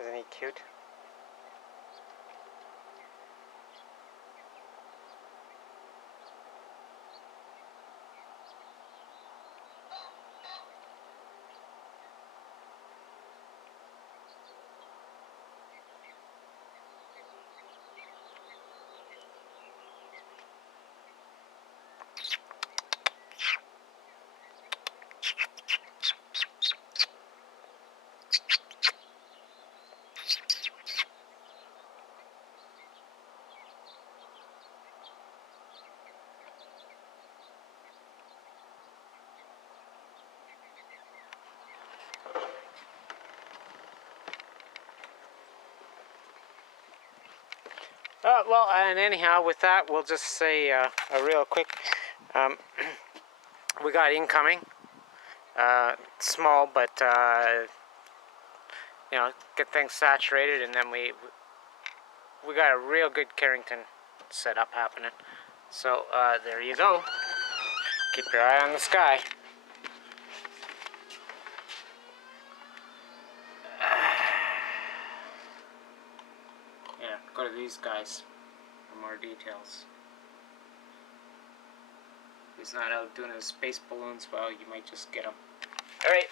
Isn't he cute? Well, and anyhow, with that, we'll just say a real quick, we got incoming, small, but, you know, get things saturated, and then we got a real good Carrington setup happening. So, there you go. Keep your eye on the sky. Yeah, go to these guys for more details. He's not out doing his space balloons, well, you might just get him. Alright,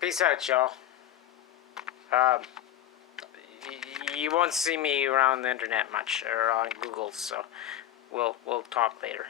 peace out, y'all. You won't see me around the internet much, or on Google, so we'll talk later.